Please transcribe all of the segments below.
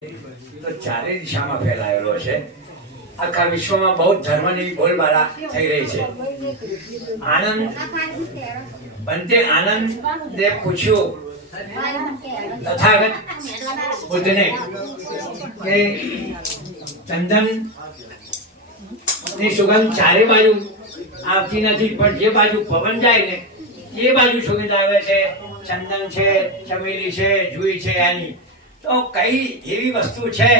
તો ચારે દિશામાં ફેલાયેલો છે. આખા વિશ્વમાં બૌદ્ધ ધર્મની બોલબાલા થઈ રહી છે. આનંદ, બંતે આનંદે પૂછ્યું. તથાગત બુદ્ધને કે ચંદનની સુગંધ ચારે બાજુ આવતી નથી, પણ જે બાજુ પવન જાય ને, એ બાજુ સુગંધ આવે છે. ચંદન છે, ચમેલી છે, જુઈ છે, આની. તો કઈ એવી વસ્તુ છે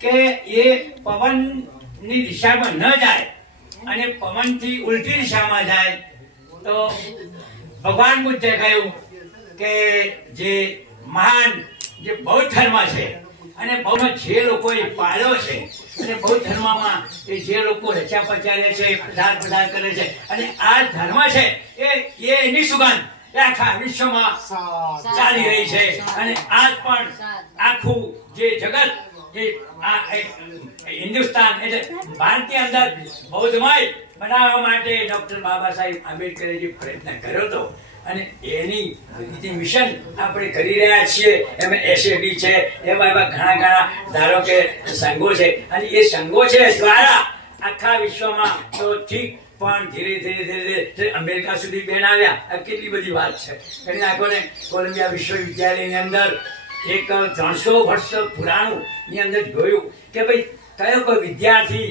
કે એ પવનની દિશામાં ન જાય અને પવનથી ઉલટી દિશામાં જાય તો ભગવાન બુદ્ધે કહ્યું કે જે મહાન જે બૌદ્ધ ધર્મ છે અને બૌદ્ધ જે લોકોએ પાળ્યો છે અને બૌદ્ધ ધર્મમાં એ જે લોકો રચા પચારે છે પધાર પધાર કરે છે અને આ ધર્મ છે એ એ એની સુગંધ આખા વિશ્વમાં ચાલી રહી છે અને આજ પણ આખું જે જગત હિન્દુસ્તાન, એટલે ભારતની અંદર બૌદ્ધમય બનાવવા માટે ડોક્ટર બાબા સાહેબ આંબેડકરે જે પ્રયત્ન કર્યો હતો. અને એની જે મિશન આપણે કરી રહ્યા છીએ. એમાં એસએબી છે, એમાં એવા ઘણા ઘણા ધારો કે સંઘો છે. અને એ સંઘો છે દ્વારા આખા વિશ્વમાં તો ઠીક, પણ ધીરે ધીરે ધીરે ધીરે અમેરિકા સુધી બેન આવ્યા. આ કેટલી બધી વાત છે. કરી નાખો ને કોલંબિયા વિશ્વવિદ્યાલયની અંદર એક ત્રણસો વર્ષ પુરાણું ની અંદર જોયું કે ભાઈ કયો કોઈ વિદ્યાર્થી